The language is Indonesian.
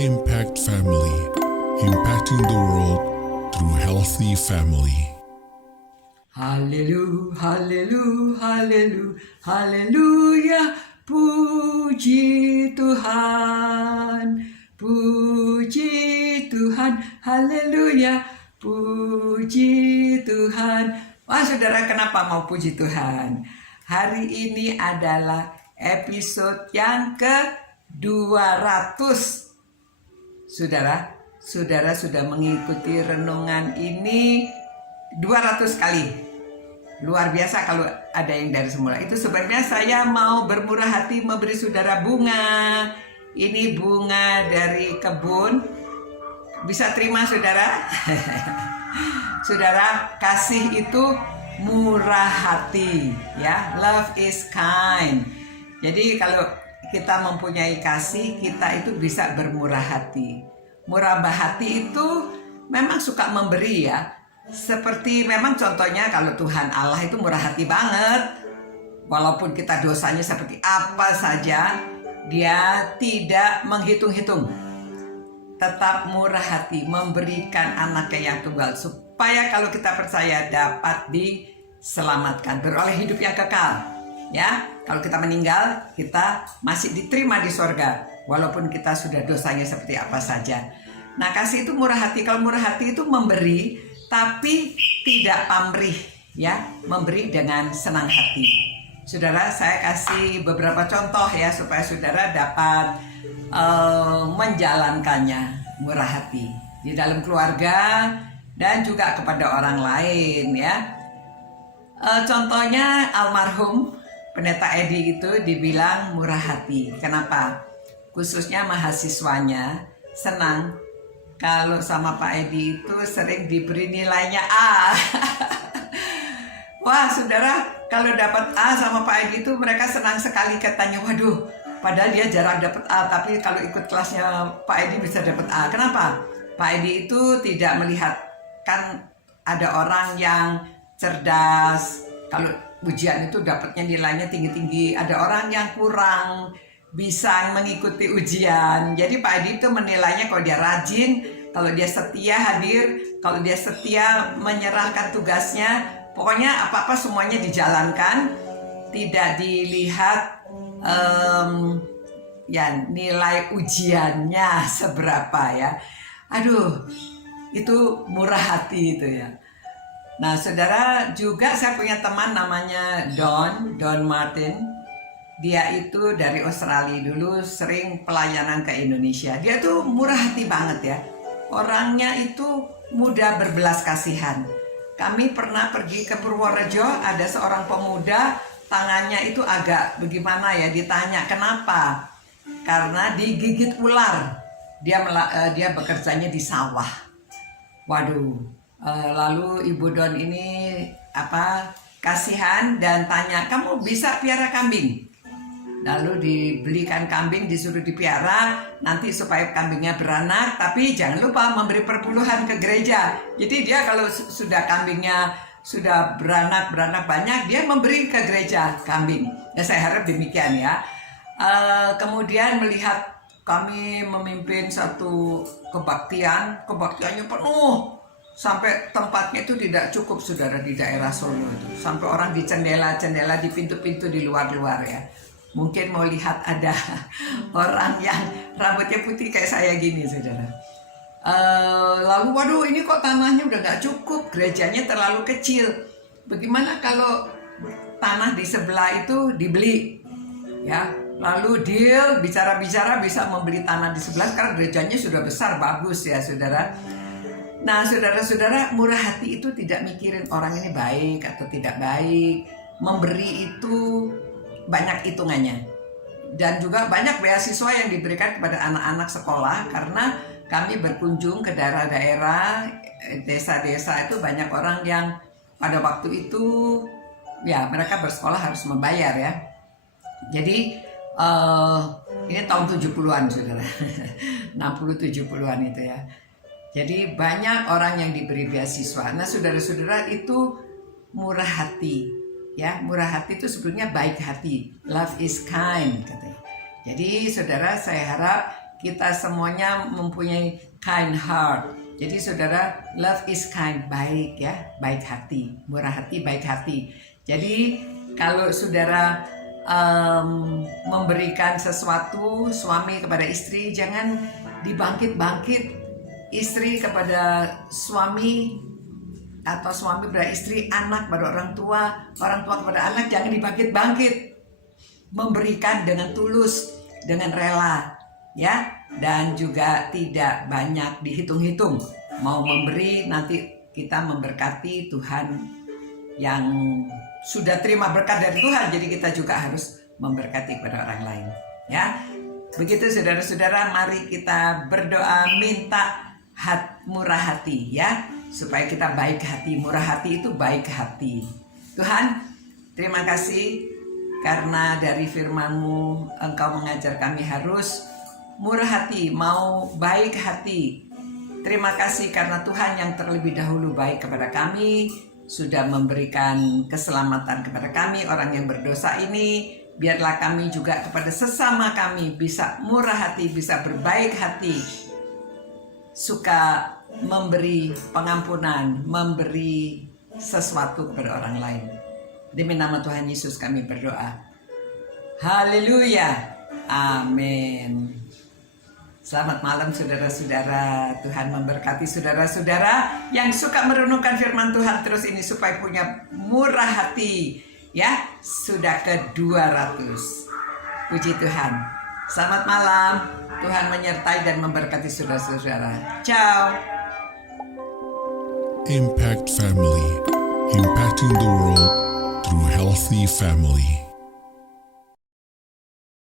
Impact Family, impacting the world through healthy family. Haleluya, haleluya, haleluya, haleluya, puji Tuhan, haleluya, puji Tuhan. Wah saudara, kenapa mau puji Tuhan? Hari ini adalah episode yang ke-200. Saudara sudah mengikuti renungan ini 200 kali. Luar biasa kalau ada yang dari semula. Itu sebabnya saya mau bermurah hati memberi saudara bunga. Ini bunga dari kebun. Bisa terima saudara? Saudara, kasih itu murah hati, ya. Love is kind. Jadi kalau kita mempunyai kasih, kita itu bisa bermurah hati. Murah hati itu memang suka memberi, ya. Seperti memang contohnya kalau Tuhan Allah itu murah hati banget. Walaupun kita dosanya seperti apa saja, Dia tidak menghitung-hitung. Tetap murah hati memberikan anaknya yang tunggal, supaya kalau kita percaya dapat diselamatkan, beroleh hidup yang kekal. Ya, kalau kita meninggal, kita masih diterima di sorga, walaupun kita sudah dosanya seperti apa saja. Nah, kasih itu murah hati. Kalau murah hati itu memberi, tapi tidak pamrih, ya, memberi dengan senang hati. Saudara, saya kasih beberapa contoh ya supaya saudara dapat menjalankannya murah hati di dalam keluarga dan juga kepada orang lain, ya. Contohnya almarhum Pendeta Edi itu dibilang murah hati. Kenapa? Khususnya mahasiswanya senang kalau sama Pak Edi itu sering diberi nilainya A. Wah saudara, kalau dapat A sama Pak Edi itu mereka senang sekali, katanya. Waduh, padahal dia jarang dapat A, tapi kalau ikut kelasnya Pak Edi bisa dapat A. Kenapa? Pak Edi itu tidak melihat, kan ada orang yang cerdas, kalau ujian itu dapatnya nilainya tinggi-tinggi. Ada orang yang kurang bisa mengikuti ujian. Jadi Pak Edi itu menilainya kalau dia rajin, kalau dia setia hadir, kalau dia setia menyerahkan tugasnya, pokoknya apa-apa semuanya dijalankan, tidak dilihat ya nilai ujiannya seberapa, ya. Aduh, itu murah hati itu, ya. Nah saudara, juga saya punya teman namanya Don Martin. Dia itu dari Australia, dulu sering pelayanan ke Indonesia. Dia tuh murah hati banget, ya. Orangnya itu mudah berbelas kasihan. Kami pernah pergi ke Purworejo, ada seorang pemuda, tangannya itu agak bagaimana ya, ditanya kenapa. Karena digigit ular. Dia bekerjanya di sawah. Waduh. Lalu Ibu Don ini kasihan dan tanya, kamu bisa piara kambing? Lalu dibelikan kambing, disuruh dipiara nanti supaya kambingnya beranak, tapi jangan lupa memberi perpuluhan ke gereja. Jadi dia kalau sudah kambingnya sudah beranak banyak, dia memberi ke gereja kambing. Ya saya harap demikian, ya. Kemudian melihat kami memimpin satu kebaktiannya penuh. Sampai tempatnya itu tidak cukup saudara di daerah Solo itu. Sampai orang di jendela-jendela, di pintu-pintu di luar-luar, ya. Mungkin mau lihat ada orang yang rambutnya putih kayak saya gini saudara. Lalu waduh, ini kok tanahnya udah gak cukup, gerejanya terlalu kecil. Bagaimana kalau tanah di sebelah itu dibeli, ya. Lalu deal, bicara-bicara bisa membeli tanah di sebelah, karena gerejanya sudah besar, bagus, ya saudara. Nah saudara-saudara, murah hati itu tidak mikirin orang ini baik atau tidak baik. Memberi itu banyak hitungannya. Dan juga banyak beasiswa yang diberikan kepada anak-anak sekolah, karena kami berkunjung ke daerah-daerah, desa-desa itu banyak orang yang pada waktu itu ya mereka bersekolah harus membayar, ya. Jadi ini tahun 70-an saudara. 60-70-an itu, ya. Jadi banyak orang yang diberi beasiswa. Nah saudara-saudara, itu murah hati, ya. Murah hati itu sebenarnya baik hati. Love is kind, katanya. Jadi saudara, saya harap kita semuanya mempunyai kind heart. Jadi saudara, love is kind, baik ya, baik hati, murah hati, baik hati. Jadi kalau saudara memberikan sesuatu, suami kepada istri, jangan dibangkit-bangkit. Istri kepada suami atau suami kepada istri, anak pada orang tua kepada anak, jangan dibangkit-bangkit. Memberikan dengan tulus, dengan rela, ya, dan juga tidak banyak dihitung-hitung. Mau memberi, nanti kita memberkati Tuhan yang sudah terima berkat dari Tuhan, jadi kita juga harus memberkati kepada orang lain, ya. Begitu saudara-saudara, mari kita berdoa minta murah hati, ya, supaya kita baik hati. Murah hati itu baik hati. Tuhan, terima kasih karena dari firman-Mu Engkau mengajar kami harus murah hati, mau baik hati. Terima kasih karena Tuhan yang terlebih dahulu baik kepada kami, sudah memberikan keselamatan kepada kami orang yang berdosa ini. Biarlah kami juga kepada sesama kami bisa murah hati, bisa berbaik hati, suka memberi pengampunan, memberi sesuatu kepada orang lain. Demi nama Tuhan Yesus kami berdoa. Haleluya. Amin. Selamat malam saudara-saudara. Tuhan memberkati saudara-saudara yang suka merenungkan firman Tuhan terus ini supaya punya murah hati. Ya, sudah ke 200. Puji Tuhan. Selamat malam. Tuhan menyertai dan memberkati saudara-saudara. Ciao. Impact Family, impacting the world through healthy family.